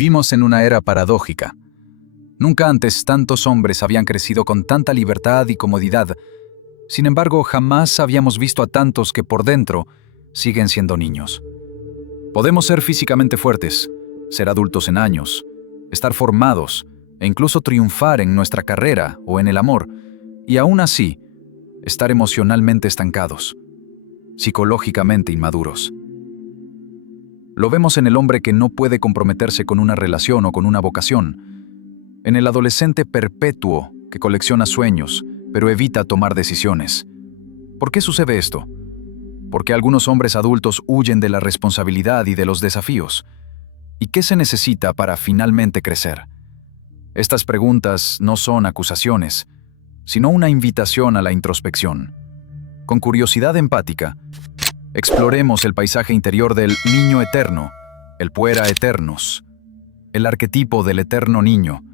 Vivimos en una era paradójica. Nunca antes tantos hombres habían crecido con tanta libertad y comodidad. Sin embargo, jamás habíamos visto a tantos que por dentro siguen siendo niños. Podemos ser físicamente fuertes, ser adultos en años, estar formados e incluso triunfar en nuestra carrera o en el amor, y aún así, estar emocionalmente estancados, psicológicamente inmaduros. Lo vemos en el hombre que no puede comprometerse con una relación o con una vocación, en el adolescente perpetuo que colecciona sueños, pero evita tomar decisiones. ¿Por qué sucede esto? Porque algunos hombres adultos huyen de la responsabilidad y de los desafíos. ¿Y qué se necesita para finalmente crecer? Estas preguntas no son acusaciones, sino una invitación a la introspección. Con curiosidad empática, exploremos el paisaje interior del niño eterno, el puera eternus, el arquetipo del eterno niño,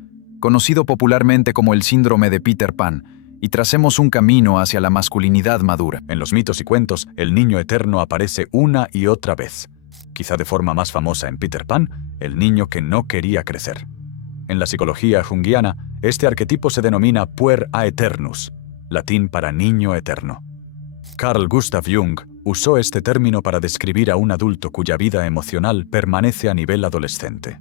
conocido popularmente como el síndrome de Peter Pan, y tracemos un camino hacia la masculinidad madura. En los mitos y cuentos, el niño eterno aparece una y otra vez. Quizá de forma más famosa en Peter Pan, el niño que no quería crecer. En la psicología junguiana, este arquetipo se denomina puer aeternus, latín para niño eterno. Carl Gustav Jung usó este término para describir a un adulto cuya vida emocional permanece a nivel adolescente.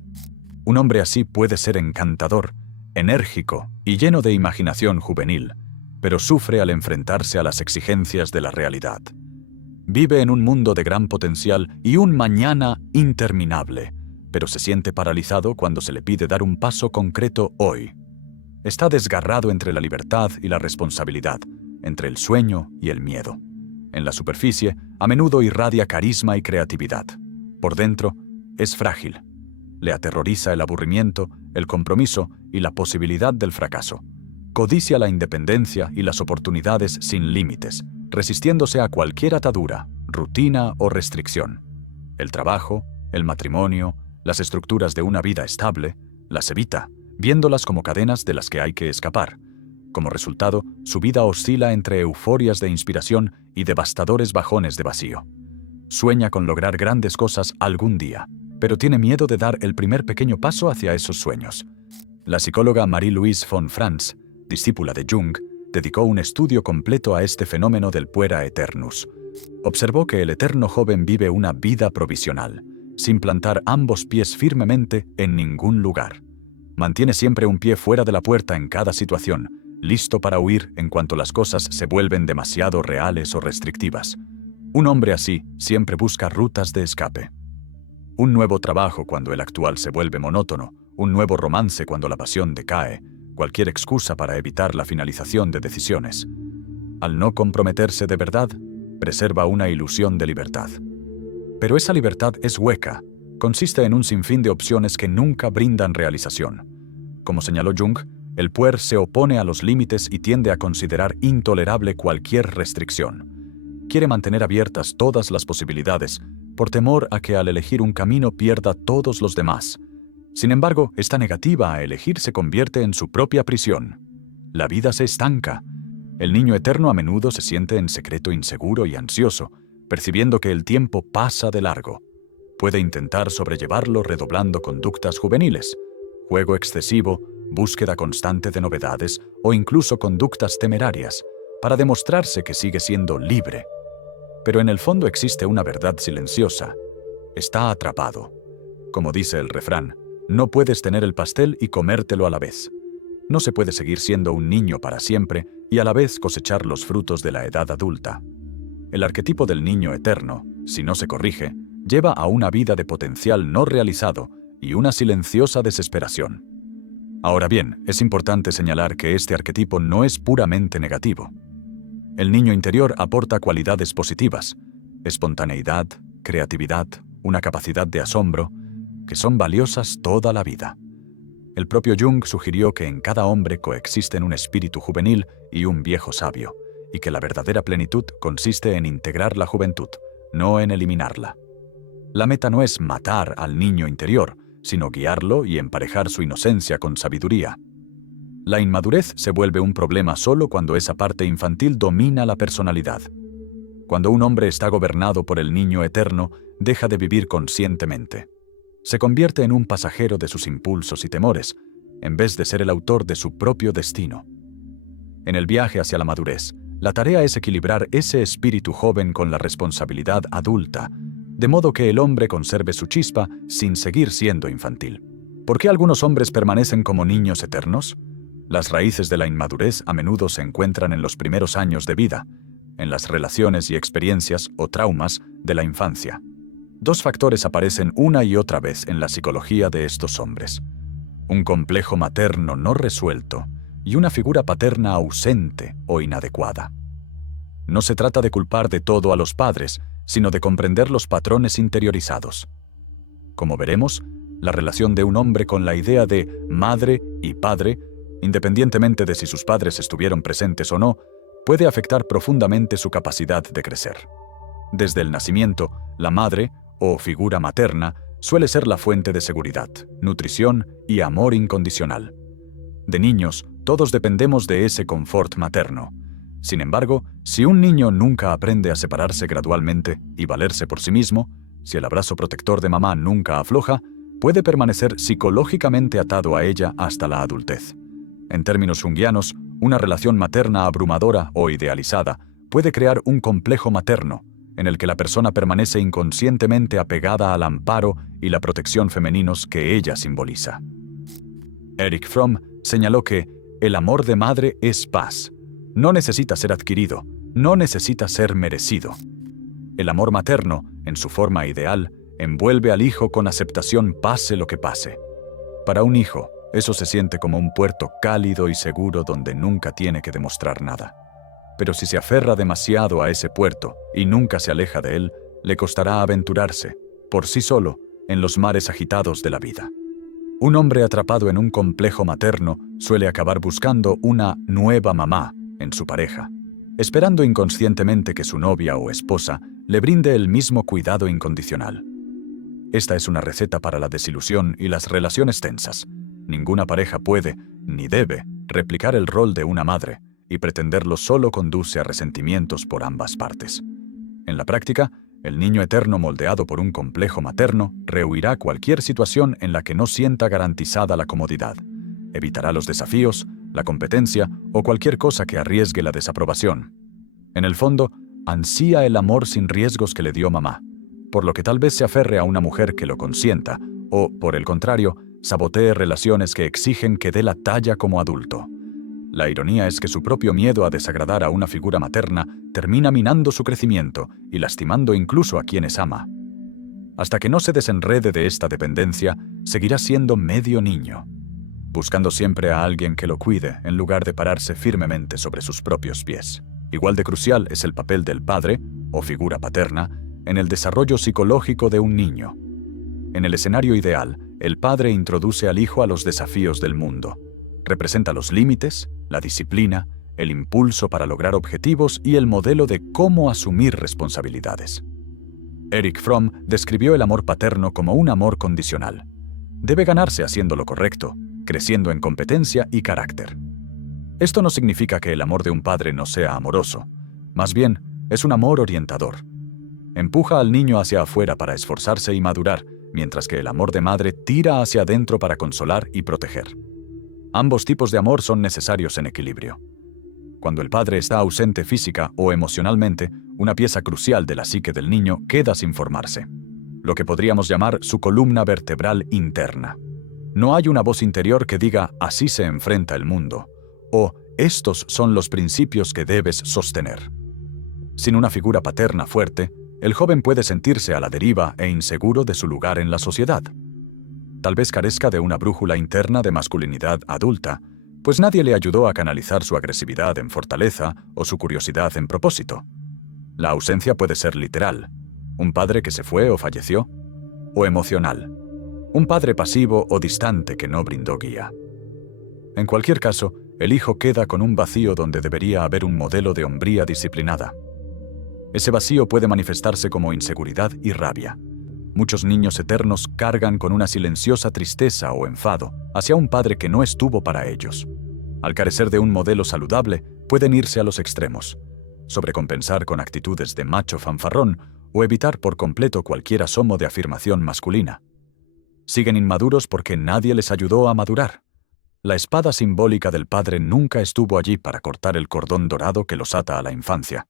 Un hombre así puede ser encantador, enérgico y lleno de imaginación juvenil, pero sufre al enfrentarse a las exigencias de la realidad. Vive en un mundo de gran potencial y un mañana interminable, pero se siente paralizado cuando se le pide dar un paso concreto hoy. Está desgarrado entre la libertad y la responsabilidad, entre el sueño y el miedo. En la superficie, a menudo irradia carisma y creatividad. Por dentro, es frágil. Le aterroriza el aburrimiento, el compromiso y la posibilidad del fracaso. Codicia la independencia y las oportunidades sin límites, resistiéndose a cualquier atadura, rutina o restricción. El trabajo, el matrimonio, las estructuras de una vida estable, las evita, viéndolas como cadenas de las que hay que escapar. Como resultado, su vida oscila entre euforias de inspiración y devastadores bajones de vacío. Sueña con lograr grandes cosas algún día, pero tiene miedo de dar el primer pequeño paso hacia esos sueños. La psicóloga Marie-Louise von Franz, discípula de Jung, dedicó un estudio completo a este fenómeno del puera eternus. Observó que el eterno joven vive una vida provisional, sin plantar ambos pies firmemente en ningún lugar. Mantiene siempre un pie fuera de la puerta en cada situación, listo para huir en cuanto las cosas se vuelven demasiado reales o restrictivas. Un hombre así siempre busca rutas de escape. Un nuevo trabajo cuando el actual se vuelve monótono, un nuevo romance cuando la pasión decae, cualquier excusa para evitar la finalización de decisiones. Al no comprometerse de verdad, preserva una ilusión de libertad. Pero esa libertad es hueca, consiste en un sinfín de opciones que nunca brindan realización. Como señaló Jung, el puer se opone a los límites y tiende a considerar intolerable cualquier restricción. Quiere mantener abiertas todas las posibilidades, por temor a que al elegir un camino pierda todos los demás. Sin embargo, esta negativa a elegir se convierte en su propia prisión. La vida se estanca. El niño eterno a menudo se siente en secreto inseguro y ansioso, percibiendo que el tiempo pasa de largo. Puede intentar sobrellevarlo redoblando conductas juveniles, juego excesivo, búsqueda constante de novedades o incluso conductas temerarias, para demostrarse que sigue siendo libre. Pero en el fondo existe una verdad silenciosa. Está atrapado. Como dice el refrán, no puedes tener el pastel y comértelo a la vez. No se puede seguir siendo un niño para siempre y a la vez cosechar los frutos de la edad adulta. El arquetipo del niño eterno, si no se corrige, lleva a una vida de potencial no realizado y una silenciosa desesperación. Ahora bien, es importante señalar que este arquetipo no es puramente negativo. El niño interior aporta cualidades positivas, espontaneidad, creatividad, una capacidad de asombro, que son valiosas toda la vida. El propio Jung sugirió que en cada hombre coexisten un espíritu juvenil y un viejo sabio, y que la verdadera plenitud consiste en integrar la juventud, no en eliminarla. La meta no es matar al niño interior, sino guiarlo y emparejar su inocencia con sabiduría. La inmadurez se vuelve un problema solo cuando esa parte infantil domina la personalidad. Cuando un hombre está gobernado por el niño eterno, deja de vivir conscientemente. se convierte en un pasajero de sus impulsos y temores, en vez de ser el autor de su propio destino. En el viaje hacia la madurez, la tarea es equilibrar ese espíritu joven con la responsabilidad adulta, de modo que el hombre conserve su chispa sin seguir siendo infantil. ¿Por qué algunos hombres permanecen como niños eternos? Las raíces de la inmadurez a menudo se encuentran en los primeros años de vida, en las relaciones y experiencias o traumas de la infancia. Dos factores aparecen una y otra vez en la psicología de estos hombres: un complejo materno no resuelto y una figura paterna ausente o inadecuada. No se trata de culpar de todo a los padres, sino de comprender los patrones interiorizados. Como veremos, la relación de un hombre con la idea de madre y padre, independientemente de si sus padres estuvieron presentes o no, puede afectar profundamente su capacidad de crecer. Desde el nacimiento, la madre, o figura materna, suele ser la fuente de seguridad, nutrición y amor incondicional. De niños, todos dependemos de ese confort materno. Sin embargo, si un niño nunca aprende a separarse gradualmente y valerse por sí mismo, si el abrazo protector de mamá nunca afloja, puede permanecer psicológicamente atado a ella hasta la adultez. En términos junguianos, una relación materna abrumadora o idealizada puede crear un complejo materno, en el que la persona permanece inconscientemente apegada al amparo y la protección femeninos que ella simboliza. Erich Fromm señaló que el amor de madre es paz. No necesita ser adquirido, no necesita ser merecido. El amor materno, en su forma ideal, envuelve al hijo con aceptación pase lo que pase. Para un hijo, eso se siente como un puerto cálido y seguro donde nunca tiene que demostrar nada. Pero si se aferra demasiado a ese puerto y nunca se aleja de él, le costará aventurarse, por sí solo, en los mares agitados de la vida. Un hombre atrapado en un complejo materno suele acabar buscando una nueva mamá en su pareja, esperando inconscientemente que su novia o esposa le brinde el mismo cuidado incondicional. Esta es una receta para la desilusión y las relaciones tensas. Ninguna pareja puede, ni debe, replicar el rol de una madre, y pretenderlo solo conduce a resentimientos por ambas partes. En la práctica, el niño eterno moldeado por un complejo materno rehuirá cualquier situación en la que no sienta garantizada la comodidad. Evitará los desafíos, la competencia o cualquier cosa que arriesgue la desaprobación. En el fondo, ansía el amor sin riesgos que le dio mamá, por lo que tal vez se aferre a una mujer que lo consienta o, por el contrario, sabotee relaciones que exigen que dé la talla como adulto. La ironía es que su propio miedo a desagradar a una figura materna termina minando su crecimiento y lastimando incluso a quienes ama. Hasta que no se desenrede de esta dependencia, seguirá siendo medio niño, buscando siempre a alguien que lo cuide en lugar de pararse firmemente sobre sus propios pies. Igual de crucial es el papel del padre, o figura paterna, en el desarrollo psicológico de un niño. En el escenario ideal, el padre introduce al hijo a los desafíos del mundo. Representa los límites, la disciplina, el impulso para lograr objetivos y el modelo de cómo asumir responsabilidades. Erich Fromm describió el amor paterno como un amor condicional. Debe ganarse haciendo lo correcto, creciendo en competencia y carácter. Esto no significa que el amor de un padre no sea amoroso. Más bien, es un amor orientador. Empuja al niño hacia afuera para esforzarse y madurar, mientras que el amor de madre tira hacia adentro para consolar y proteger. Ambos tipos de amor son necesarios en equilibrio. Cuando el padre está ausente física o emocionalmente, una pieza crucial de la psique del niño queda sin formarse, lo que podríamos llamar su columna vertebral interna. No hay una voz interior que diga «así se enfrenta el mundo» o «estos son los principios que debes sostener». Sin una figura paterna fuerte, el joven puede sentirse a la deriva e inseguro de su lugar en la sociedad. Tal vez carezca de una brújula interna de masculinidad adulta, pues nadie le ayudó a canalizar su agresividad en fortaleza o su curiosidad en propósito. La ausencia puede ser literal, un padre que se fue o falleció, o emocional, un padre pasivo o distante que no brindó guía. En cualquier caso, el hijo queda con un vacío donde debería haber un modelo de hombría disciplinada. Ese vacío puede manifestarse como inseguridad y rabia. Muchos niños eternos cargan con una silenciosa tristeza o enfado hacia un padre que no estuvo para ellos. Al carecer de un modelo saludable, pueden irse a los extremos, sobrecompensar con actitudes de macho fanfarrón o evitar por completo cualquier asomo de afirmación masculina. Siguen inmaduros porque nadie les ayudó a madurar. La espada simbólica del padre nunca estuvo allí para cortar el cordón dorado que los ata a la infancia.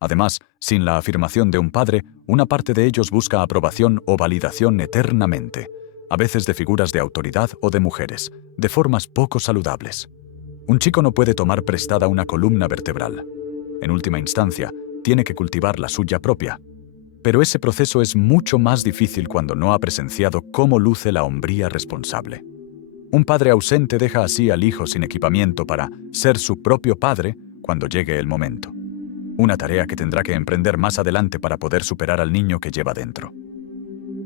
Además, sin la afirmación de un padre, una parte de ellos busca aprobación o validación eternamente, a veces de figuras de autoridad o de mujeres, de formas poco saludables. Un chico no puede tomar prestada una columna vertebral. En última instancia, tiene que cultivar la suya propia. Pero ese proceso es mucho más difícil cuando no ha presenciado cómo luce la hombría responsable. Un padre ausente deja así al hijo sin equipamiento para ser su propio padre cuando llegue el momento. Una tarea que tendrá que emprender más adelante para poder superar al niño que lleva dentro.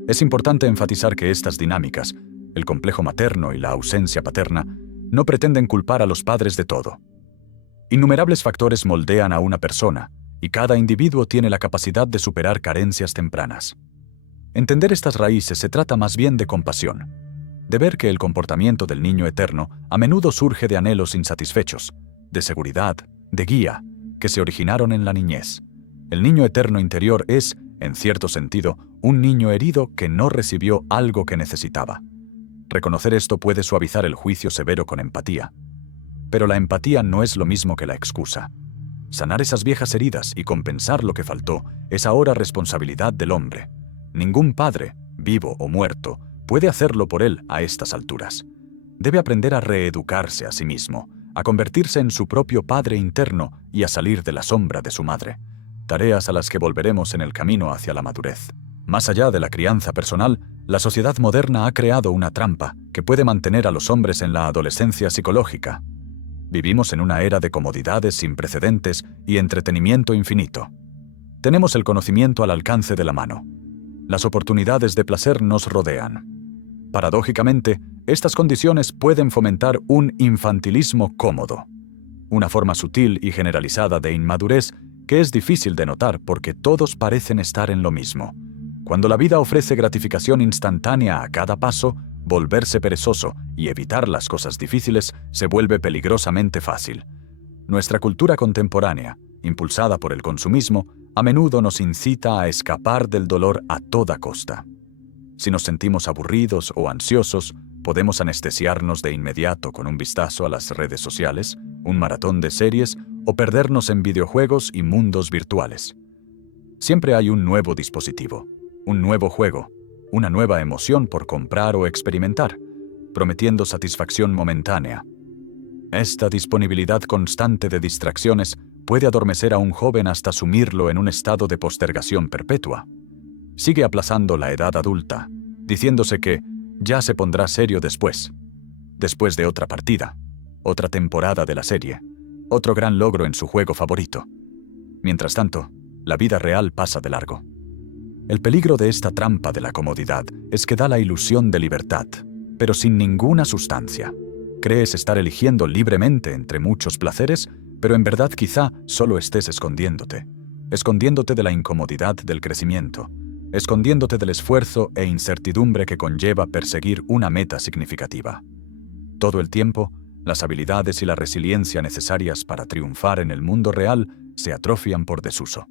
Es importante enfatizar que estas dinámicas, el complejo materno y la ausencia paterna, no pretenden culpar a los padres de todo. Innumerables factores moldean a una persona, y cada individuo tiene la capacidad de superar carencias tempranas. Entender estas raíces se trata más bien de compasión, de ver que el comportamiento del niño eterno a menudo surge de anhelos insatisfechos, de seguridad, de guía, que se originaron en la niñez. El niño eterno interior es, en cierto sentido, un niño herido que no recibió algo que necesitaba. Reconocer esto puede suavizar el juicio severo con empatía. Pero la empatía no es lo mismo que la excusa. Sanar esas viejas heridas y compensar lo que faltó es ahora responsabilidad del hombre. Ningún padre, vivo o muerto, puede hacerlo por él a estas alturas. Debe aprender a reeducarse a sí mismo, a convertirse en su propio padre interno y a salir de la sombra de su madre. Tareas a las que volveremos en el camino hacia la madurez. Más allá de la crianza personal, la sociedad moderna ha creado una trampa que puede mantener a los hombres en la adolescencia psicológica. Vivimos en una era de comodidades sin precedentes y entretenimiento infinito. Tenemos el conocimiento al alcance de la mano. Las oportunidades de placer nos rodean. Paradójicamente, estas condiciones pueden fomentar un infantilismo cómodo, una forma sutil y generalizada de inmadurez que es difícil de notar porque todos parecen estar en lo mismo. Cuando la vida ofrece gratificación instantánea a cada paso, volverse perezoso y evitar las cosas difíciles se vuelve peligrosamente fácil. Nuestra cultura contemporánea, impulsada por el consumismo, a menudo nos incita a escapar del dolor a toda costa. Si nos sentimos aburridos o ansiosos, podemos anestesiarnos de inmediato con un vistazo a las redes sociales, un maratón de series o perdernos en videojuegos y mundos virtuales. Siempre hay un nuevo dispositivo, un nuevo juego, una nueva emoción por comprar o experimentar, prometiendo satisfacción momentánea. Esta disponibilidad constante de distracciones puede adormecer a un joven hasta sumirlo en un estado de postergación perpetua. Sigue aplazando la edad adulta, diciéndose que ya se pondrá serio después de otra partida, otra temporada de la serie, otro gran logro en su juego favorito. Mientras tanto, la vida real pasa de largo. El peligro de esta trampa de la comodidad es que da la ilusión de libertad, pero sin ninguna sustancia. Crees estar eligiendo libremente entre muchos placeres, pero en verdad quizá solo estés escondiéndote de la incomodidad del crecimiento, escondiéndote del esfuerzo e incertidumbre que conlleva perseguir una meta significativa. Todo el tiempo, las habilidades y la resiliencia necesarias para triunfar en el mundo real se atrofian por desuso.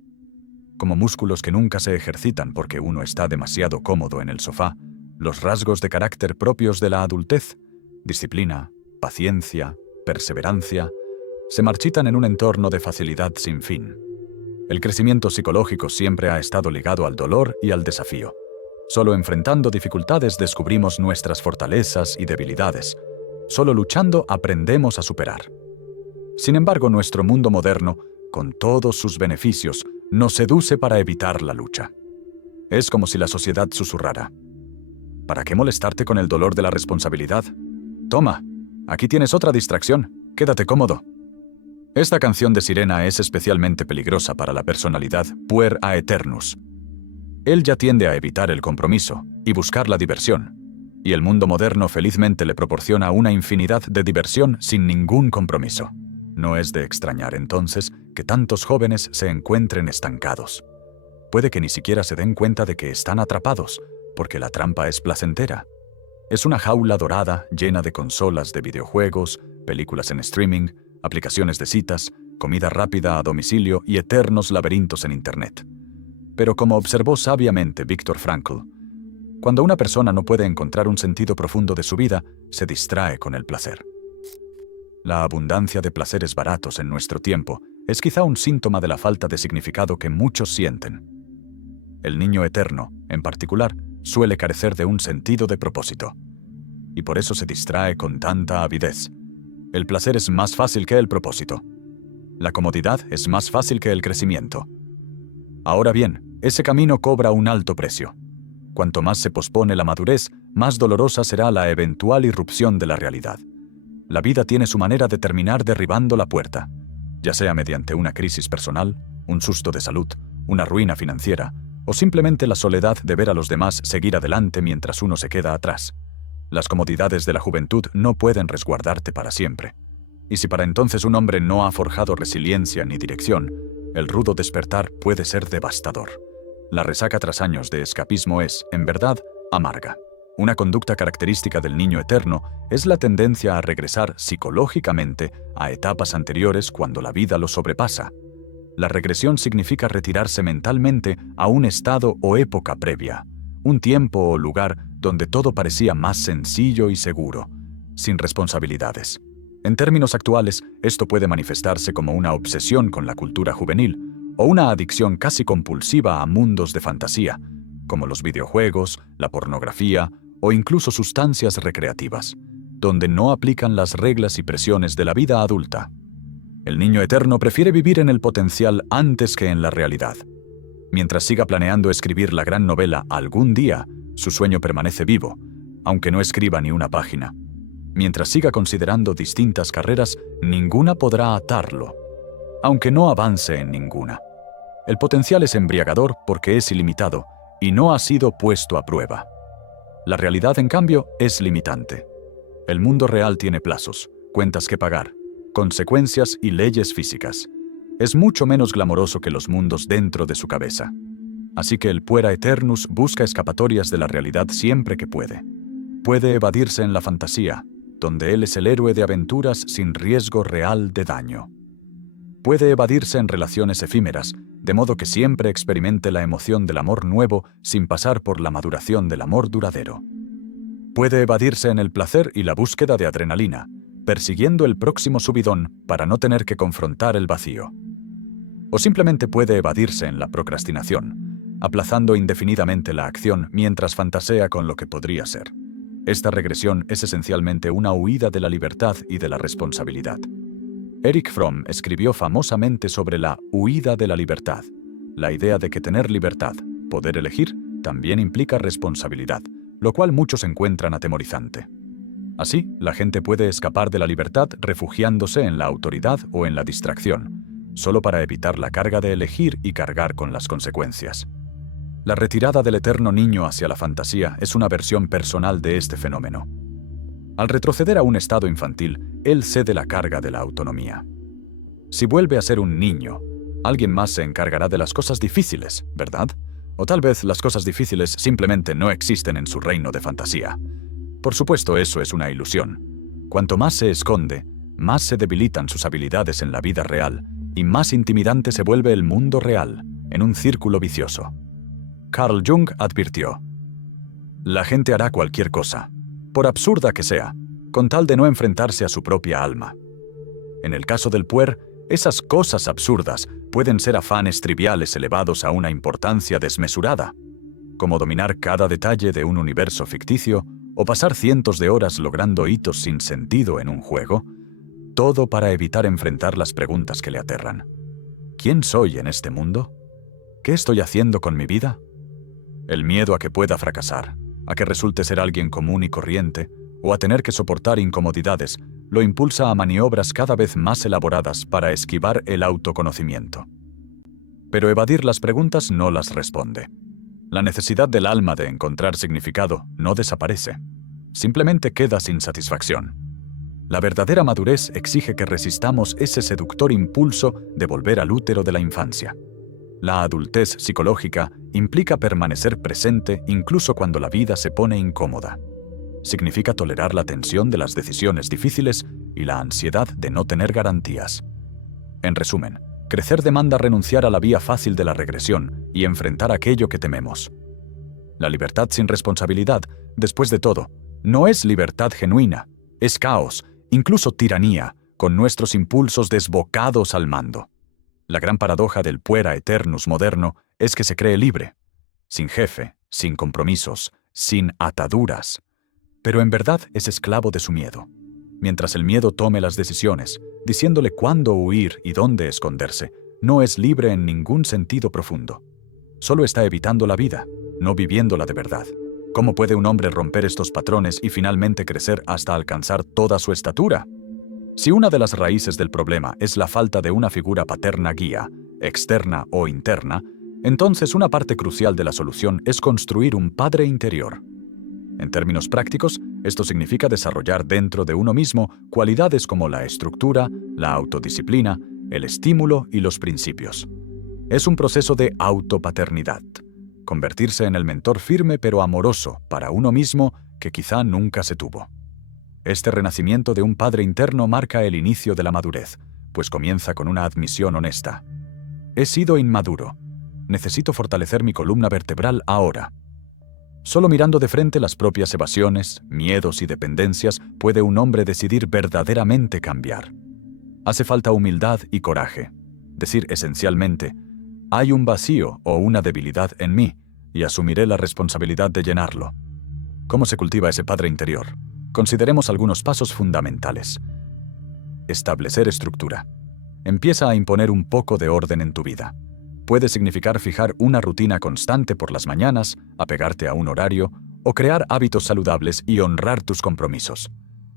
Como músculos que nunca se ejercitan porque uno está demasiado cómodo en el sofá, los rasgos de carácter propios de la adultez, disciplina, paciencia, perseverancia, se marchitan en un entorno de facilidad sin fin. El crecimiento psicológico siempre ha estado ligado al dolor y al desafío. Solo enfrentando dificultades descubrimos nuestras fortalezas y debilidades. Solo luchando aprendemos a superar. Sin embargo, nuestro mundo moderno, con todos sus beneficios, nos seduce para evitar la lucha. Es como si la sociedad susurrara: ¿para qué molestarte con el dolor de la responsabilidad? Toma, aquí tienes otra distracción, quédate cómodo. Esta canción de Sirena es especialmente peligrosa para la personalidad puer aeternus. Él ya tiende a evitar el compromiso y buscar la diversión, y el mundo moderno felizmente le proporciona una infinidad de diversión sin ningún compromiso. No es de extrañar entonces que tantos jóvenes se encuentren estancados. Puede que ni siquiera se den cuenta de que están atrapados, porque la trampa es placentera. Es una jaula dorada llena de consolas de videojuegos, películas en streaming, aplicaciones de citas, comida rápida a domicilio y eternos laberintos en Internet. Pero como observó sabiamente Viktor Frankl, Cuando una persona no puede encontrar un sentido profundo de su vida, se distrae con el placer. La abundancia de placeres baratos en nuestro tiempo es quizá un síntoma de la falta de significado que muchos sienten. El niño eterno, en particular, suele carecer de un sentido de propósito, y por eso se distrae con tanta avidez. El placer es más fácil que el propósito. La comodidad es más fácil que el crecimiento. Ahora bien, ese camino cobra un alto precio. Cuanto más se pospone la madurez, más dolorosa será la eventual irrupción de la realidad. La vida tiene su manera de terminar derribando la puerta, ya sea mediante una crisis personal, un susto de salud, una ruina financiera, o simplemente la soledad de ver a los demás seguir adelante mientras uno se queda atrás. Las comodidades de la juventud no pueden resguardarte para siempre. Y si para entonces un hombre no ha forjado resiliencia ni dirección, el rudo despertar puede ser devastador. La resaca tras años de escapismo es, en verdad, amarga. Una conducta característica del niño eterno es la tendencia a regresar psicológicamente a etapas anteriores cuando la vida lo sobrepasa. La regresión significa retirarse mentalmente a un estado o época previa, un tiempo o lugar donde todo parecía más sencillo y seguro, sin responsabilidades. En términos actuales, esto puede manifestarse como una obsesión con la cultura juvenil o una adicción casi compulsiva a mundos de fantasía, como los videojuegos, la pornografía o incluso sustancias recreativas, donde no aplican las reglas y presiones de la vida adulta. El niño eterno prefiere vivir en el potencial antes que en la realidad. Mientras siga planeando escribir la gran novela algún día, su sueño permanece vivo, aunque no escriba ni una página. Mientras siga considerando distintas carreras, ninguna podrá atarlo, aunque no avance en ninguna. El potencial es embriagador porque es ilimitado y no ha sido puesto a prueba. La realidad, en cambio, es limitante. El mundo real tiene plazos, cuentas que pagar, consecuencias y leyes físicas. Es mucho menos glamoroso que los mundos dentro de su cabeza. Así que el puera eternus busca escapatorias de la realidad siempre que puede. Puede evadirse en la fantasía, donde él es el héroe de aventuras sin riesgo real de daño. Puede evadirse en relaciones efímeras, de modo que siempre experimente la emoción del amor nuevo sin pasar por la maduración del amor duradero. Puede evadirse en el placer y la búsqueda de adrenalina, persiguiendo el próximo subidón para no tener que confrontar el vacío. O simplemente puede evadirse en la procrastinación, aplazando indefinidamente la acción mientras fantasea con lo que podría ser. Esta regresión es esencialmente una huida de la libertad y de la responsabilidad. Erich Fromm escribió famosamente sobre la huida de la libertad, la idea de que tener libertad, poder elegir, también implica responsabilidad, lo cual muchos encuentran atemorizante. Así, la gente puede escapar de la libertad refugiándose en la autoridad o en la distracción, solo para evitar la carga de elegir y cargar con las consecuencias. La retirada del eterno niño hacia la fantasía es una versión personal de este fenómeno. Al retroceder a un estado infantil, él cede la carga de la autonomía. Si vuelve a ser un niño, alguien más se encargará de las cosas difíciles, ¿verdad? O tal vez las cosas difíciles simplemente no existen en su reino de fantasía. Por supuesto, eso es una ilusión. Cuanto más se esconde, más se debilitan sus habilidades en la vida real y más intimidante se vuelve el mundo real, en un círculo vicioso. Carl Jung advirtió: la gente hará cualquier cosa, por absurda que sea, con tal de no enfrentarse a su propia alma. En el caso del puer, esas cosas absurdas pueden ser afanes triviales elevados a una importancia desmesurada, como dominar cada detalle de un universo ficticio o pasar cientos de horas logrando hitos sin sentido en un juego, todo para evitar enfrentar las preguntas que le aterran. ¿Quién soy en este mundo? ¿Qué estoy haciendo con mi vida? El miedo a que pueda fracasar, a que resulte ser alguien común y corriente, o a tener que soportar incomodidades, lo impulsa a maniobras cada vez más elaboradas para esquivar el autoconocimiento. Pero evadir las preguntas no las responde. La necesidad del alma de encontrar significado no desaparece, simplemente queda sin satisfacción. La verdadera madurez exige que resistamos ese seductor impulso de volver al útero de la infancia. La adultez psicológica implica permanecer presente incluso cuando la vida se pone incómoda. Significa tolerar la tensión de las decisiones difíciles y la ansiedad de no tener garantías. En resumen, crecer demanda renunciar a la vía fácil de la regresión y enfrentar aquello que tememos. La libertad sin responsabilidad, después de todo, no es libertad genuina, es caos, incluso tiranía, con nuestros impulsos desbocados al mando. La gran paradoja del puera aeternus moderno es que se cree libre, sin jefe, sin compromisos, sin ataduras. Pero en verdad es esclavo de su miedo. Mientras el miedo tome las decisiones, diciéndole cuándo huir y dónde esconderse, no es libre en ningún sentido profundo. Solo está evitando la vida, no viviéndola de verdad. ¿Cómo puede un hombre romper estos patrones y finalmente crecer hasta alcanzar toda su estatura? Si una de las raíces del problema es la falta de una figura paterna guía, externa o interna, entonces una parte crucial de la solución es construir un padre interior. En términos prácticos, esto significa desarrollar dentro de uno mismo cualidades como la estructura, la autodisciplina, el estímulo y los principios. Es un proceso de autopaternidad, convertirse en el mentor firme pero amoroso para uno mismo que quizá nunca se tuvo. Este renacimiento de un padre interno marca el inicio de la madurez, pues comienza con una admisión honesta. He sido inmaduro. Necesito fortalecer mi columna vertebral ahora. Solo mirando de frente las propias evasiones, miedos y dependencias puede un hombre decidir verdaderamente cambiar. Hace falta humildad y coraje. Decir esencialmente, hay un vacío o una debilidad en mí y asumiré la responsabilidad de llenarlo. ¿Cómo se cultiva ese padre interior? Consideremos algunos pasos fundamentales. Establecer estructura. Empieza a imponer un poco de orden en tu vida. Puede significar fijar una rutina constante por las mañanas, apegarte a un horario, o crear hábitos saludables y honrar tus compromisos.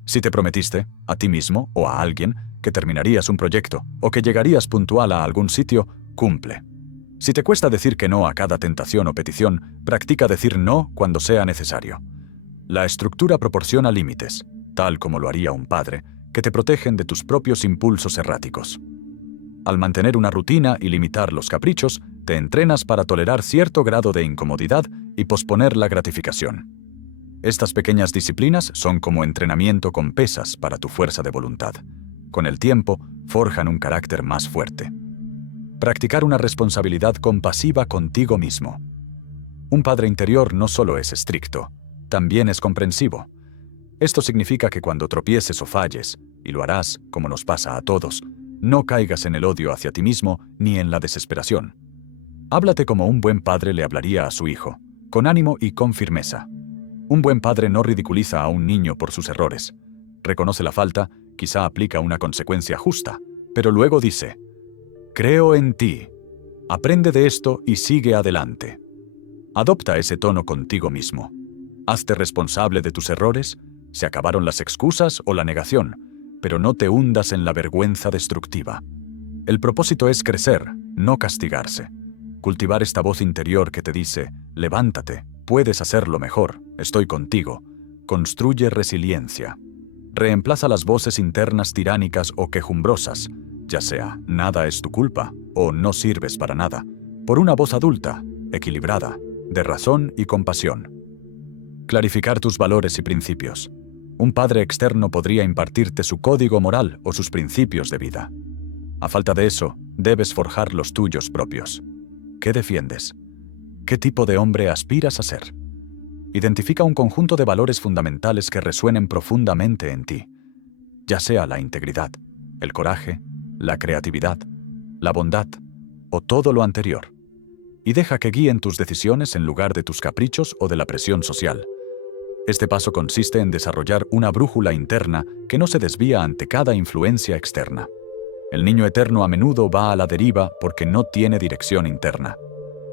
Si te prometiste, a ti mismo o a alguien, que terminarías un proyecto o que llegarías puntual a algún sitio, cumple. Si te cuesta decir que no a cada tentación o petición, practica decir no cuando sea necesario. La estructura proporciona límites, tal como lo haría un padre, que te protegen de tus propios impulsos erráticos. Al mantener una rutina y limitar los caprichos, te entrenas para tolerar cierto grado de incomodidad y posponer la gratificación. Estas pequeñas disciplinas son como entrenamiento con pesas para tu fuerza de voluntad. Con el tiempo, forjan un carácter más fuerte. Practicar una responsabilidad compasiva contigo mismo. Un padre interior no solo es estricto, también es comprensivo. Esto significa que cuando tropieces o falles, y lo harás, como nos pasa a todos, no caigas en el odio hacia ti mismo ni en la desesperación. Háblate como un buen padre le hablaría a su hijo, con ánimo y con firmeza. Un buen padre no ridiculiza a un niño por sus errores. Reconoce la falta, quizá aplica una consecuencia justa, pero luego dice: creo en ti. Aprende de esto y sigue adelante. Adopta ese tono contigo mismo. Hazte responsable de tus errores, se acabaron las excusas o la negación, pero no te hundas en la vergüenza destructiva. El propósito es crecer, no castigarse. Cultivar esta voz interior que te dice: levántate, puedes hacerlo mejor, estoy contigo. Construye resiliencia. Reemplaza las voces internas tiránicas o quejumbrosas, ya sea nada es tu culpa o no sirves para nada, por una voz adulta, equilibrada, de razón y compasión. Clarificar tus valores y principios. Un padre externo podría impartirte su código moral o sus principios de vida. A falta de eso, debes forjar los tuyos propios. ¿Qué defiendes? ¿Qué tipo de hombre aspiras a ser? Identifica un conjunto de valores fundamentales que resuenen profundamente en ti, ya sea la integridad, el coraje, la creatividad, la bondad o todo lo anterior. Y deja que guíen tus decisiones en lugar de tus caprichos o de la presión social. Este paso consiste en desarrollar una brújula interna que no se desvía ante cada influencia externa. El niño eterno a menudo va a la deriva porque no tiene dirección interna.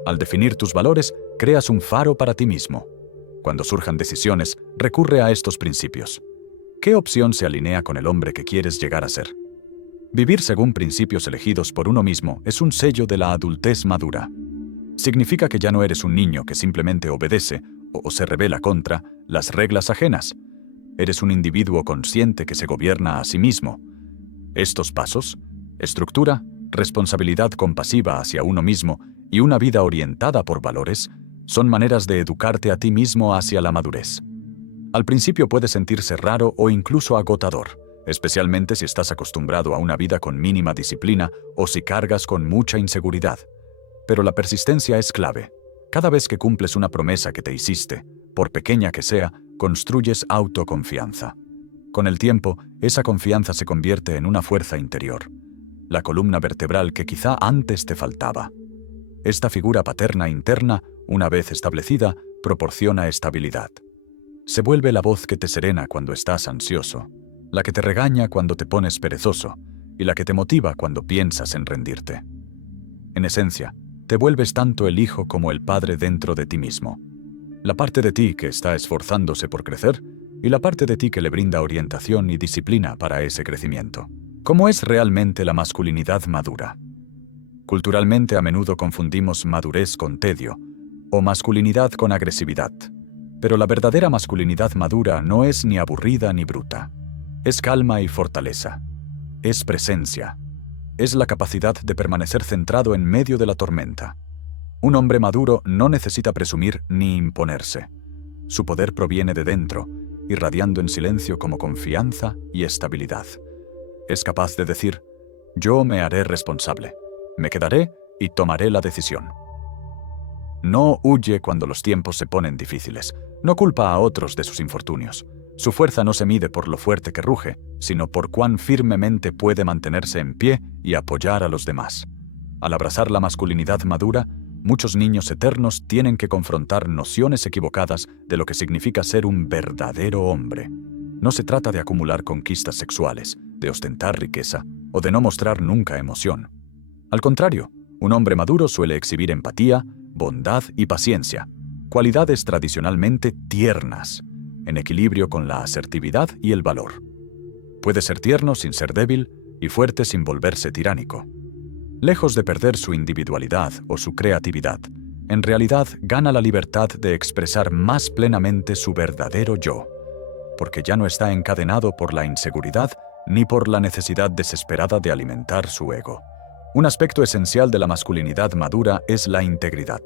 Al definir tus valores, creas un faro para ti mismo. Cuando surjan decisiones, recurre a estos principios. ¿Qué opción se alinea con el hombre que quieres llegar a ser? Vivir según principios elegidos por uno mismo es un sello de la adultez madura. Significa que ya no eres un niño que simplemente obedece o se rebela contra las reglas ajenas. Eres un individuo consciente que se gobierna a sí mismo. Estos pasos, estructura, responsabilidad compasiva hacia uno mismo y una vida orientada por valores, son maneras de educarte a ti mismo hacia la madurez. Al principio puede sentirse raro o incluso agotador, especialmente si estás acostumbrado a una vida con mínima disciplina o si cargas con mucha inseguridad. Pero la persistencia es clave. Cada vez que cumples una promesa que te hiciste, por pequeña que sea, construyes autoconfianza. Con el tiempo, esa confianza se convierte en una fuerza interior, la columna vertebral que quizá antes te faltaba. Esta figura paterna interna, una vez establecida, proporciona estabilidad. Se vuelve la voz que te serena cuando estás ansioso, la que te regaña cuando te pones perezoso y la que te motiva cuando piensas en rendirte. En esencia, te vuelves tanto el hijo como el padre dentro de ti mismo. La parte de ti que está esforzándose por crecer y la parte de ti que le brinda orientación y disciplina para ese crecimiento. ¿Cómo es realmente la masculinidad madura? Culturalmente a menudo confundimos madurez con tedio o masculinidad con agresividad. Pero la verdadera masculinidad madura no es ni aburrida ni bruta. Es calma y fortaleza. Es presencia. Es la capacidad de permanecer centrado en medio de la tormenta. Un hombre maduro no necesita presumir ni imponerse. Su poder proviene de dentro, irradiando en silencio como confianza y estabilidad. Es capaz de decir, yo me haré responsable, me quedaré y tomaré la decisión. No huye cuando los tiempos se ponen difíciles, no culpa a otros de sus infortunios. Su fuerza no se mide por lo fuerte que ruge, sino por cuán firmemente puede mantenerse en pie y apoyar a los demás. Al abrazar la masculinidad madura, muchos niños eternos tienen que confrontar nociones equivocadas de lo que significa ser un verdadero hombre. No se trata de acumular conquistas sexuales, de ostentar riqueza o de no mostrar nunca emoción. Al contrario, un hombre maduro suele exhibir empatía, bondad y paciencia, cualidades tradicionalmente tiernas, en equilibrio con la asertividad y el valor. Puede ser tierno sin ser débil y fuerte sin volverse tiránico. Lejos de perder su individualidad o su creatividad, en realidad gana la libertad de expresar más plenamente su verdadero yo, porque ya no está encadenado por la inseguridad ni por la necesidad desesperada de alimentar su ego. Un aspecto esencial de la masculinidad madura es la integridad,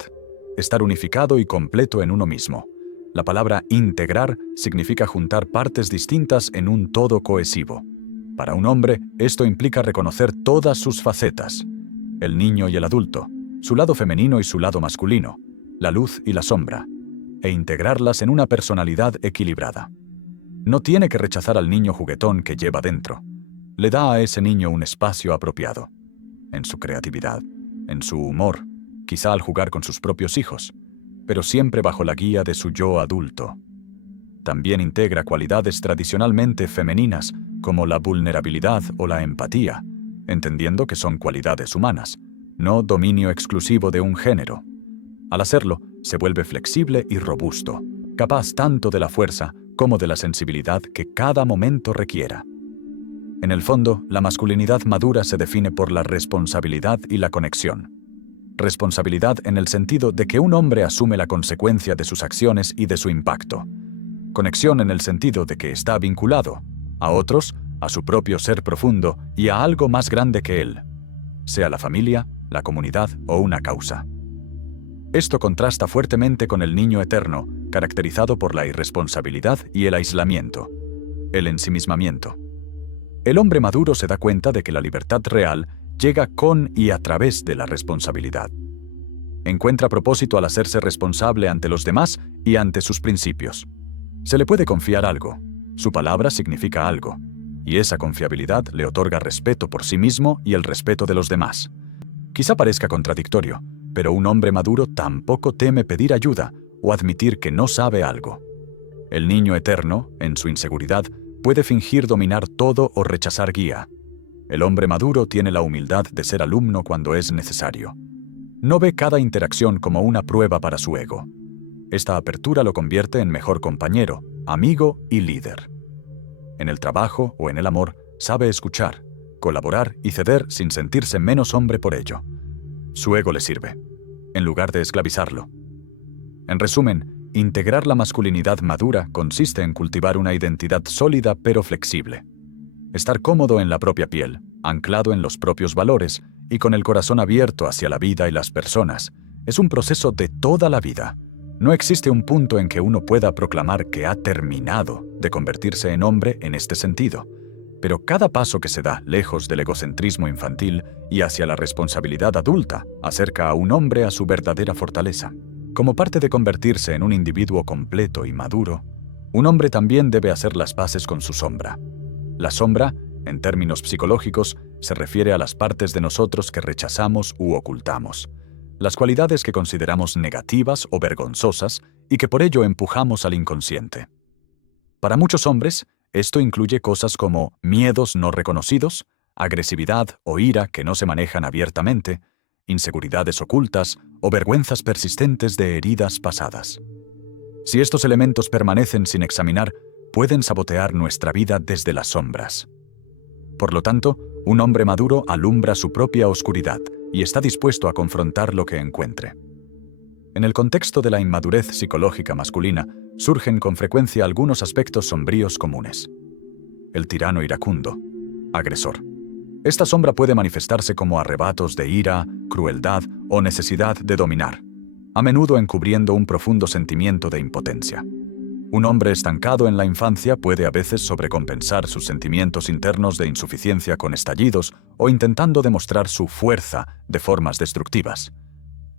estar unificado y completo en uno mismo. La palabra integrar significa juntar partes distintas en un todo cohesivo. Para un hombre, esto implica reconocer todas sus facetas, el niño y el adulto, su lado femenino y su lado masculino, la luz y la sombra, e integrarlas en una personalidad equilibrada. No tiene que rechazar al niño juguetón que lleva dentro. Le da a ese niño un espacio apropiado, en su creatividad, en su humor, quizá al jugar con sus propios hijos, pero siempre bajo la guía de su yo adulto. También integra cualidades tradicionalmente femeninas, como la vulnerabilidad o la empatía, entendiendo que son cualidades humanas, no dominio exclusivo de un género. Al hacerlo, se vuelve flexible y robusto, capaz tanto de la fuerza como de la sensibilidad que cada momento requiera. En el fondo, la masculinidad madura se define por la responsabilidad y la conexión. Responsabilidad en el sentido de que un hombre asume la consecuencia de sus acciones y de su impacto. Conexión en el sentido de que está vinculado a otros, a su propio ser profundo y a algo más grande que él, sea la familia, la comunidad o una causa. Esto contrasta fuertemente con el niño eterno, caracterizado por la irresponsabilidad y el aislamiento, el ensimismamiento. El hombre maduro se da cuenta de que la libertad real llega con y a través de la responsabilidad. Encuentra propósito al hacerse responsable ante los demás y ante sus principios. Se le puede confiar algo, su palabra significa algo, y esa confiabilidad le otorga respeto por sí mismo y el respeto de los demás. Quizá parezca contradictorio, pero un hombre maduro tampoco teme pedir ayuda o admitir que no sabe algo. El niño eterno, en su inseguridad, puede fingir dominar todo o rechazar guía. El hombre maduro tiene la humildad de ser alumno cuando es necesario. No ve cada interacción como una prueba para su ego. Esta apertura lo convierte en mejor compañero, amigo y líder. En el trabajo o en el amor, sabe escuchar, colaborar y ceder sin sentirse menos hombre por ello. Su ego le sirve, en lugar de esclavizarlo. En resumen, integrar la masculinidad madura consiste en cultivar una identidad sólida pero flexible. Estar cómodo en la propia piel, anclado en los propios valores y con el corazón abierto hacia la vida y las personas, es un proceso de toda la vida. No existe un punto en que uno pueda proclamar que ha terminado de convertirse en hombre en este sentido, pero cada paso que se da lejos del egocentrismo infantil y hacia la responsabilidad adulta acerca a un hombre a su verdadera fortaleza. Como parte de convertirse en un individuo completo y maduro, un hombre también debe hacer las paces con su sombra. La sombra, en términos psicológicos, se refiere a las partes de nosotros que rechazamos u ocultamos, las cualidades que consideramos negativas o vergonzosas y que por ello empujamos al inconsciente. Para muchos hombres, esto incluye cosas como miedos no reconocidos, agresividad o ira que no se manejan abiertamente, inseguridades ocultas o vergüenzas persistentes de heridas pasadas. Si estos elementos permanecen sin examinar, pueden sabotear nuestra vida desde las sombras. Por lo tanto, un hombre maduro alumbra su propia oscuridad y está dispuesto a confrontar lo que encuentre. En el contexto de la inmadurez psicológica masculina, surgen con frecuencia algunos aspectos sombríos comunes. El tirano iracundo, agresor. Esta sombra puede manifestarse como arrebatos de ira, crueldad o necesidad de dominar, a menudo encubriendo un profundo sentimiento de impotencia. Un hombre estancado en la infancia puede a veces sobrecompensar sus sentimientos internos de insuficiencia con estallidos o intentando demostrar su fuerza de formas destructivas.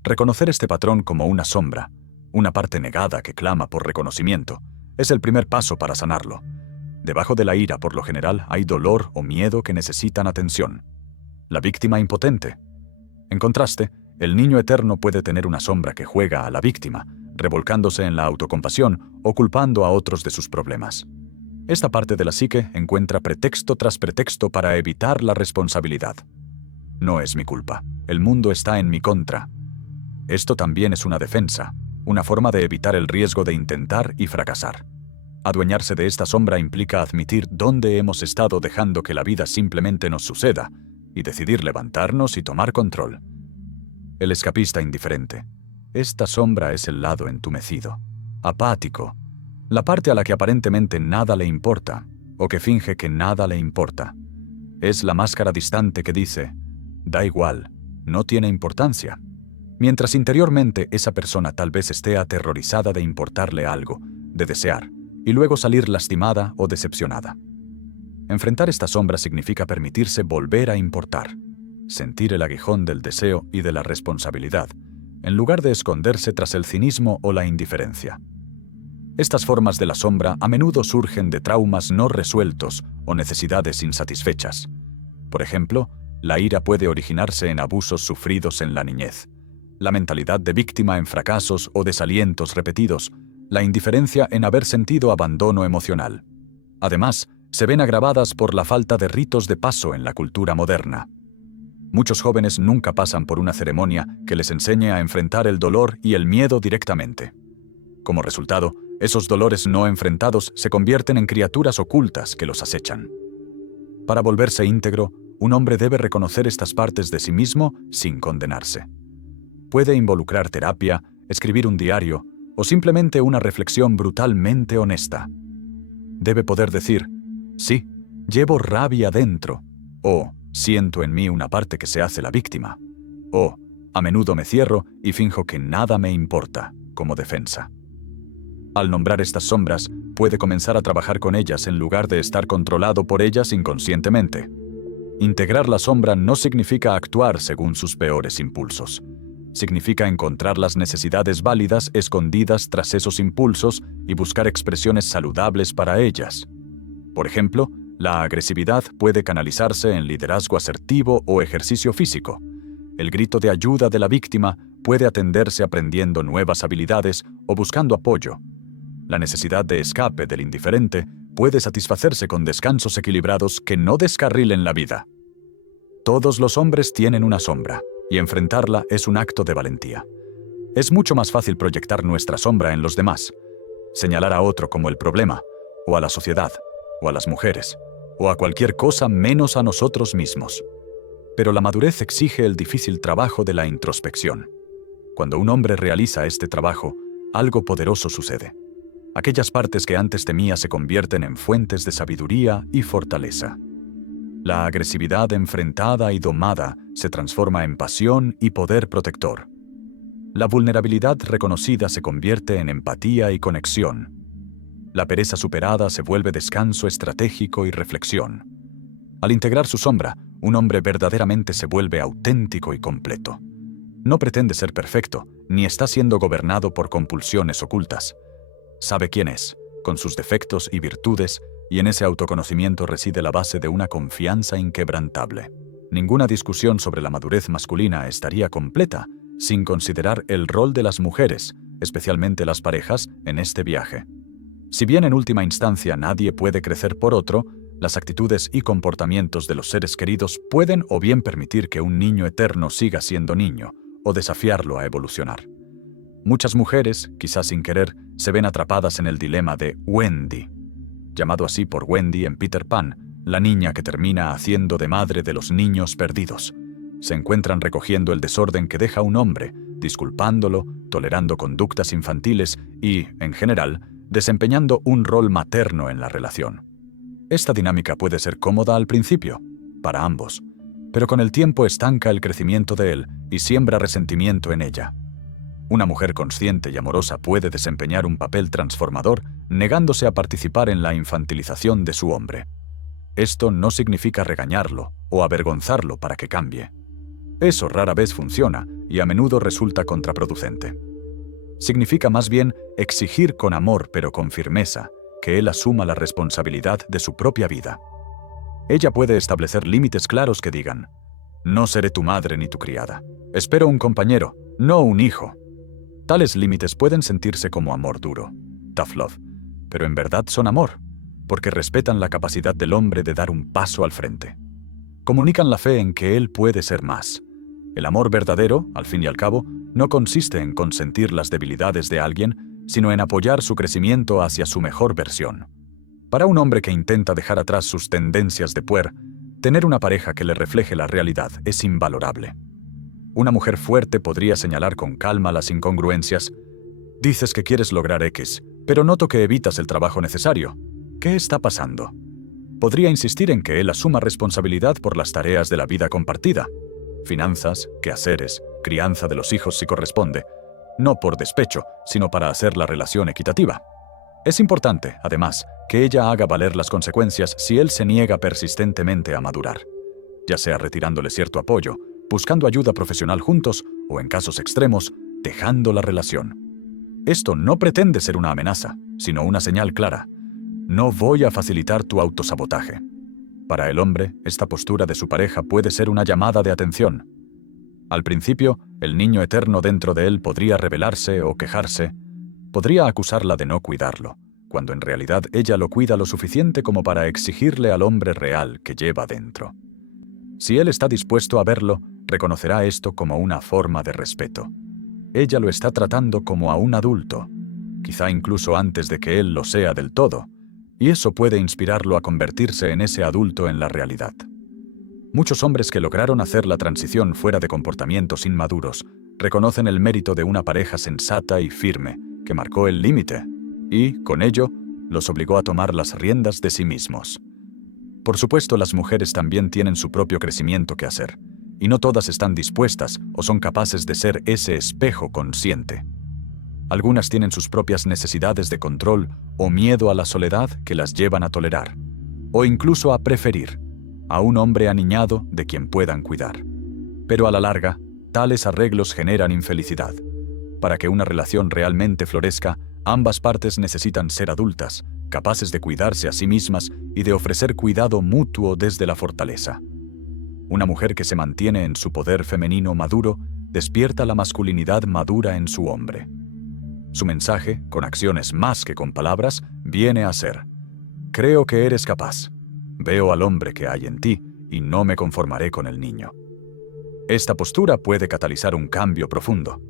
Reconocer este patrón como una sombra, una parte negada que clama por reconocimiento, es el primer paso para sanarlo. Debajo de la ira, por lo general, hay dolor o miedo que necesitan atención. La víctima impotente. En contraste, el niño eterno puede tener una sombra que juega a la víctima, revolcándose en la autocompasión o culpando a otros de sus problemas. Esta parte de la psique encuentra pretexto tras pretexto para evitar la responsabilidad. No es mi culpa. El mundo está en mi contra. Esto también es una defensa, una forma de evitar el riesgo de intentar y fracasar. Adueñarse de esta sombra implica admitir dónde hemos estado dejando que la vida simplemente nos suceda y decidir levantarnos y tomar control. El escapista indiferente. Esta sombra es el lado entumecido, apático, la parte a la que aparentemente nada le importa o que finge que nada le importa. Es la máscara distante que dice, da igual, no tiene importancia. Mientras interiormente esa persona tal vez esté aterrorizada de importarle algo, de desear, y luego salir lastimada o decepcionada. Enfrentar esta sombra significa permitirse volver a importar, sentir el aguijón del deseo y de la responsabilidad, en lugar de esconderse tras el cinismo o la indiferencia. Estas formas de la sombra a menudo surgen de traumas no resueltos o necesidades insatisfechas. Por ejemplo, la ira puede originarse en abusos sufridos en la niñez, la mentalidad de víctima en fracasos o desalientos repetidos, la indiferencia en haber sentido abandono emocional. Además, se ven agravadas por la falta de ritos de paso en la cultura moderna. Muchos jóvenes nunca pasan por una ceremonia que les enseñe a enfrentar el dolor y el miedo directamente. Como resultado, esos dolores no enfrentados se convierten en criaturas ocultas que los acechan. Para volverse íntegro, un hombre debe reconocer estas partes de sí mismo sin condenarse. Puede involucrar terapia, escribir un diario o simplemente una reflexión brutalmente honesta. Debe poder decir, sí, llevo rabia dentro, o siento en mí una parte que se hace la víctima, o a menudo me cierro y finjo que nada me importa, como defensa. Al nombrar estas sombras, puede comenzar a trabajar con ellas en lugar de estar controlado por ellas inconscientemente. Integrar la sombra no significa actuar según sus peores impulsos. Significa encontrar las necesidades válidas escondidas tras esos impulsos y buscar expresiones saludables para ellas. Por ejemplo, la agresividad puede canalizarse en liderazgo asertivo o ejercicio físico. El grito de ayuda de la víctima puede atenderse aprendiendo nuevas habilidades o buscando apoyo. La necesidad de escape del indiferente puede satisfacerse con descansos equilibrados que no descarrilen la vida. Todos los hombres tienen una sombra, y enfrentarla es un acto de valentía. Es mucho más fácil proyectar nuestra sombra en los demás, señalar a otro como el problema, o a la sociedad, o a las mujeres, o a cualquier cosa menos a nosotros mismos. Pero la madurez exige el difícil trabajo de la introspección. Cuando un hombre realiza este trabajo, algo poderoso sucede. Aquellas partes que antes temía se convierten en fuentes de sabiduría y fortaleza. La agresividad enfrentada y domada se transforma en pasión y poder protector. La vulnerabilidad reconocida se convierte en empatía y conexión. La pereza superada se vuelve descanso estratégico y reflexión. Al integrar su sombra, un hombre verdaderamente se vuelve auténtico y completo. No pretende ser perfecto, ni está siendo gobernado por compulsiones ocultas. Sabe quién es, con sus defectos y virtudes, y en ese autoconocimiento reside la base de una confianza inquebrantable. Ninguna discusión sobre la madurez masculina estaría completa sin considerar el rol de las mujeres, especialmente las parejas, en este viaje. Si bien en última instancia nadie puede crecer por otro, las actitudes y comportamientos de los seres queridos pueden o bien permitir que un niño eterno siga siendo niño, o desafiarlo a evolucionar. Muchas mujeres, quizás sin querer, se ven atrapadas en el dilema de Wendy, llamado así por Wendy en Peter Pan, la niña que termina haciendo de madre de los niños perdidos. Se encuentran recogiendo el desorden que deja un hombre, disculpándolo, tolerando conductas infantiles y, en general, desempeñando un rol materno en la relación. Esta dinámica puede ser cómoda al principio, para ambos, pero con el tiempo estanca el crecimiento de él y siembra resentimiento en ella. Una mujer consciente y amorosa puede desempeñar un papel transformador, negándose a participar en la infantilización de su hombre. Esto no significa regañarlo o avergonzarlo para que cambie. Eso rara vez funciona y a menudo resulta contraproducente. Significa más bien exigir con amor pero con firmeza que él asuma la responsabilidad de su propia vida. Ella puede establecer límites claros que digan: no seré tu madre ni tu criada. Espero un compañero, no un hijo. Tales límites pueden sentirse como amor duro, tough love, pero en verdad son amor, porque respetan la capacidad del hombre de dar un paso al frente. Comunican la fe en que él puede ser más. El amor verdadero, al fin y al cabo, no consiste en consentir las debilidades de alguien, sino en apoyar su crecimiento hacia su mejor versión. Para un hombre que intenta dejar atrás sus tendencias de puer, tener una pareja que le refleje la realidad es invalorable. Una mujer fuerte podría señalar con calma las incongruencias. Dices que quieres lograr X, pero noto que evitas el trabajo necesario. ¿Qué está pasando? Podría insistir en que él asuma responsabilidad por las tareas de la vida compartida. Finanzas, quehaceres, crianza de los hijos si corresponde. No por despecho, sino para hacer la relación equitativa. Es importante, además, que ella haga valer las consecuencias si él se niega persistentemente a madurar, ya sea retirándole cierto apoyo, buscando ayuda profesional juntos o, en casos extremos, dejando la relación. Esto no pretende ser una amenaza, sino una señal clara. No voy a facilitar tu autosabotaje. Para el hombre, esta postura de su pareja puede ser una llamada de atención. Al principio, el niño eterno dentro de él podría rebelarse o quejarse. Podría acusarla de no cuidarlo, cuando en realidad ella lo cuida lo suficiente como para exigirle al hombre real que lleva dentro. Si él está dispuesto a verlo, reconocerá esto como una forma de respeto. Ella lo está tratando como a un adulto, quizá incluso antes de que él lo sea del todo, y eso puede inspirarlo a convertirse en ese adulto en la realidad. Muchos hombres que lograron hacer la transición fuera de comportamientos inmaduros reconocen el mérito de una pareja sensata y firme, que marcó el límite, y, con ello, los obligó a tomar las riendas de sí mismos. Por supuesto, las mujeres también tienen su propio crecimiento que hacer, y no todas están dispuestas o son capaces de ser ese espejo consciente. Algunas tienen sus propias necesidades de control o miedo a la soledad que las llevan a tolerar, o incluso a preferir, a un hombre aniñado de quien puedan cuidar. Pero a la larga, tales arreglos generan infelicidad. Para que una relación realmente florezca, ambas partes necesitan ser adultas, capaces de cuidarse a sí mismas y de ofrecer cuidado mutuo desde la fortaleza. Una mujer que se mantiene en su poder femenino maduro despierta la masculinidad madura en su hombre. Su mensaje, con acciones más que con palabras, viene a ser: creo que eres capaz. Veo al hombre que hay en ti y no me conformaré con el niño. Esta postura puede catalizar un cambio profundo.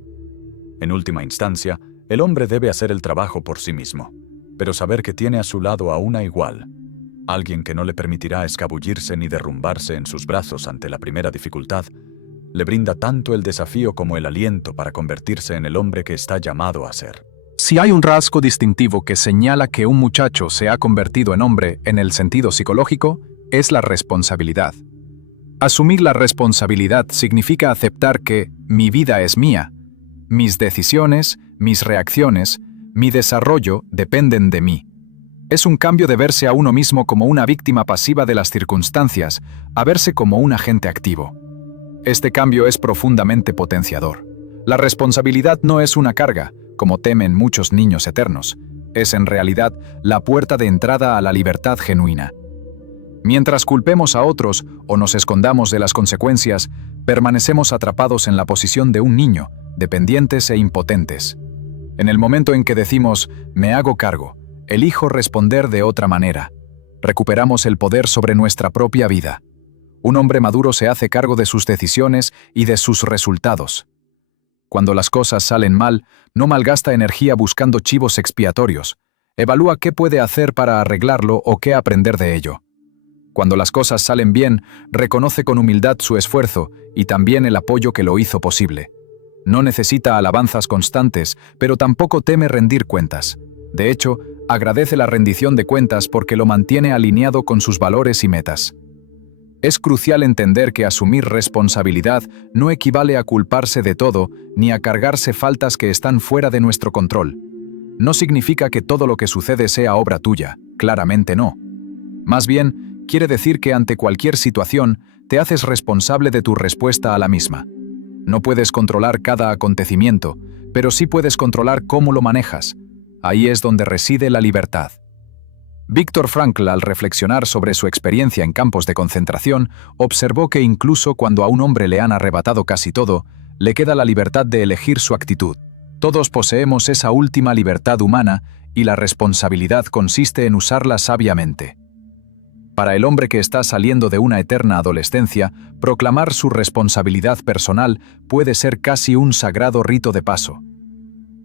En última instancia, el hombre debe hacer el trabajo por sí mismo, pero saber que tiene a su lado a una igual, alguien que no le permitirá escabullirse ni derrumbarse en sus brazos ante la primera dificultad, le brinda tanto el desafío como el aliento para convertirse en el hombre que está llamado a ser. Si hay un rasgo distintivo que señala que un muchacho se ha convertido en hombre en el sentido psicológico, es la responsabilidad. Asumir la responsabilidad significa aceptar que mi vida es mía. Mis decisiones, mis reacciones, mi desarrollo dependen de mí. Es un cambio de verse a uno mismo como una víctima pasiva de las circunstancias a verse como un agente activo. Este cambio es profundamente potenciador. La responsabilidad no es una carga, como temen muchos niños eternos. Es en realidad la puerta de entrada a la libertad genuina. Mientras culpemos a otros o nos escondamos de las consecuencias, permanecemos atrapados en la posición de un niño, dependientes e impotentes. En el momento en que decimos, me hago cargo, elijo responder de otra manera, recuperamos el poder sobre nuestra propia vida. Un hombre maduro se hace cargo de sus decisiones y de sus resultados. Cuando las cosas salen mal, no malgasta energía buscando chivos expiatorios. Evalúa qué puede hacer para arreglarlo o qué aprender de ello. Cuando las cosas salen bien, reconoce con humildad su esfuerzo y también el apoyo que lo hizo posible. No necesita alabanzas constantes, pero tampoco teme rendir cuentas. De hecho, agradece la rendición de cuentas porque lo mantiene alineado con sus valores y metas. Es crucial entender que asumir responsabilidad no equivale a culparse de todo ni a cargarse faltas que están fuera de nuestro control. No significa que todo lo que sucede sea obra tuya, claramente no. Más bien, quiere decir que ante cualquier situación te haces responsable de tu respuesta a la misma. No puedes controlar cada acontecimiento, pero sí puedes controlar cómo lo manejas. Ahí es donde reside la libertad. Viktor Frankl, al reflexionar sobre su experiencia en campos de concentración, observó que incluso cuando a un hombre le han arrebatado casi todo, le queda la libertad de elegir su actitud. Todos poseemos esa última libertad humana y la responsabilidad consiste en usarla sabiamente. Para el hombre que está saliendo de una eterna adolescencia, proclamar su responsabilidad personal puede ser casi un sagrado rito de paso.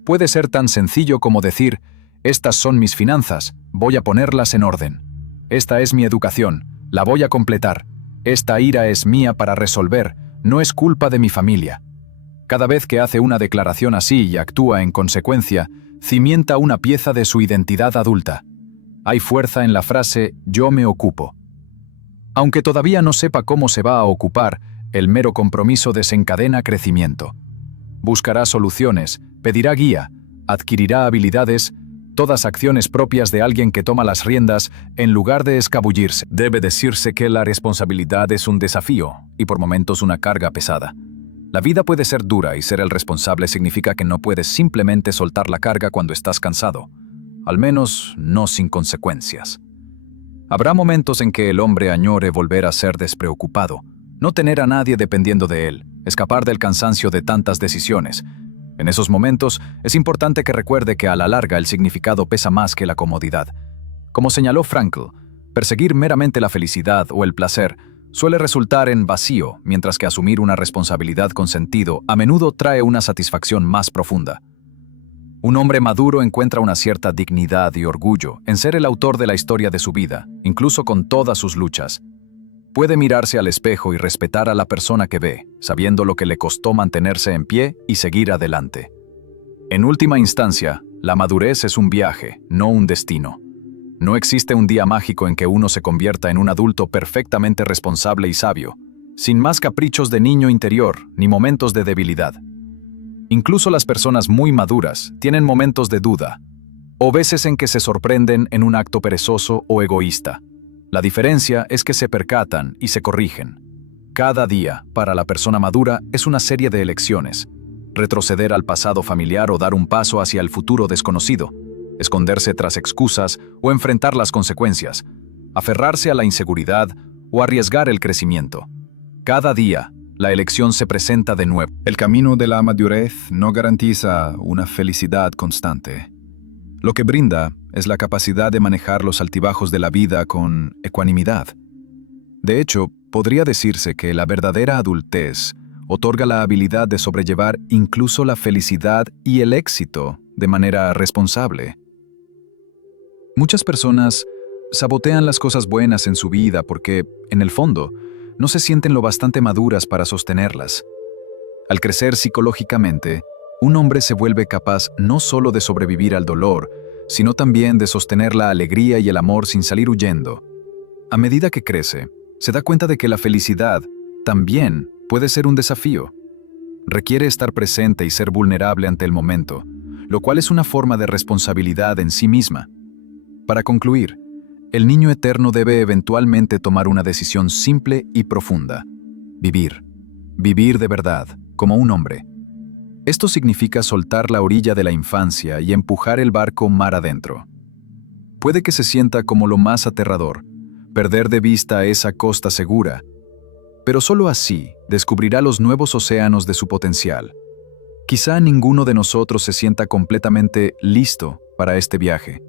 Puede ser tan sencillo como decir, estas son mis finanzas, voy a ponerlas en orden. Esta es mi educación, la voy a completar. Esta ira es mía para resolver, no es culpa de mi familia. Cada vez que hace una declaración así y actúa en consecuencia, cimienta una pieza de su identidad adulta. Hay fuerza en la frase «yo me ocupo». Aunque todavía no sepa cómo se va a ocupar, el mero compromiso desencadena crecimiento. Buscará soluciones, pedirá guía, adquirirá habilidades, todas acciones propias de alguien que toma las riendas en lugar de escabullirse. Debe decirse que la responsabilidad es un desafío y por momentos una carga pesada. La vida puede ser dura y ser el responsable significa que no puedes simplemente soltar la carga cuando estás cansado. Al menos no sin consecuencias. Habrá momentos en que el hombre añore volver a ser despreocupado, no tener a nadie dependiendo de él, escapar del cansancio de tantas decisiones. En esos momentos, es importante que recuerde que a la larga el significado pesa más que la comodidad. Como señaló Frankl, perseguir meramente la felicidad o el placer suele resultar en vacío, mientras que asumir una responsabilidad con sentido a menudo trae una satisfacción más profunda. Un hombre maduro encuentra una cierta dignidad y orgullo en ser el autor de la historia de su vida, incluso con todas sus luchas. Puede mirarse al espejo y respetar a la persona que ve, sabiendo lo que le costó mantenerse en pie y seguir adelante. En última instancia, la madurez es un viaje, no un destino. No existe un día mágico en que uno se convierta en un adulto perfectamente responsable y sabio, sin más caprichos de niño interior ni momentos de debilidad. Incluso las personas muy maduras tienen momentos de duda, o veces en que se sorprenden en un acto perezoso o egoísta. La diferencia es que se percatan y se corrigen. Cada día, para la persona madura, es una serie de elecciones. Retroceder al pasado familiar o dar un paso hacia el futuro desconocido. Esconderse tras excusas o enfrentar las consecuencias. Aferrarse a la inseguridad o arriesgar el crecimiento. Cada día, la elección se presenta de nuevo. El camino de la madurez no garantiza una felicidad constante. Lo que brinda es la capacidad de manejar los altibajos de la vida con ecuanimidad. De hecho, podría decirse que la verdadera adultez otorga la habilidad de sobrellevar incluso la felicidad y el éxito de manera responsable. Muchas personas sabotean las cosas buenas en su vida porque, en el fondo, no se sienten lo bastante maduras para sostenerlas. Al crecer psicológicamente, un hombre se vuelve capaz no solo de sobrevivir al dolor, sino también de sostener la alegría y el amor sin salir huyendo. A medida que crece, se da cuenta de que la felicidad también puede ser un desafío. Requiere estar presente y ser vulnerable ante el momento, lo cual es una forma de responsabilidad en sí misma. Para concluir, el niño eterno debe eventualmente tomar una decisión simple y profunda: vivir. Vivir de verdad, como un hombre. Esto significa soltar la orilla de la infancia y empujar el barco mar adentro. Puede que se sienta como lo más aterrador, perder de vista esa costa segura, pero solo así descubrirá los nuevos océanos de su potencial. Quizá ninguno de nosotros se sienta completamente listo para este viaje,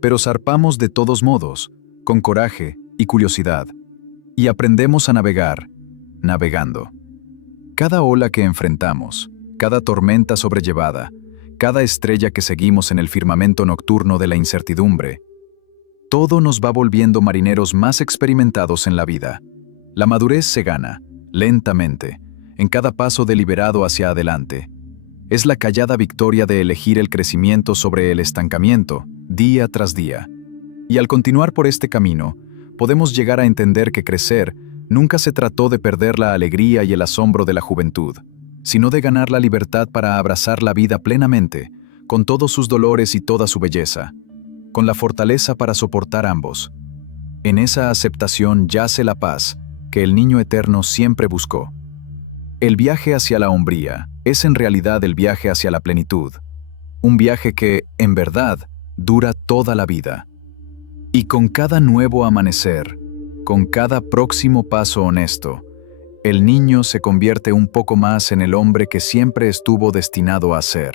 pero zarpamos de todos modos, con coraje y curiosidad, y aprendemos a navegar, navegando. Cada ola que enfrentamos, cada tormenta sobrellevada, cada estrella que seguimos en el firmamento nocturno de la incertidumbre, todo nos va volviendo marineros más experimentados en la vida. La madurez se gana, lentamente, en cada paso deliberado hacia adelante. Es la callada victoria de elegir el crecimiento sobre el estancamiento, día tras día. Y al continuar por este camino, podemos llegar a entender que crecer nunca se trató de perder la alegría y el asombro de la juventud, sino de ganar la libertad para abrazar la vida plenamente, con todos sus dolores y toda su belleza, con la fortaleza para soportar ambos. En esa aceptación yace la paz que el niño eterno siempre buscó. El viaje hacia la hombría es en realidad el viaje hacia la plenitud, un viaje que, en verdad, dura toda la vida. Y con cada nuevo amanecer, con cada próximo paso honesto, el niño se convierte un poco más en el hombre que siempre estuvo destinado a ser.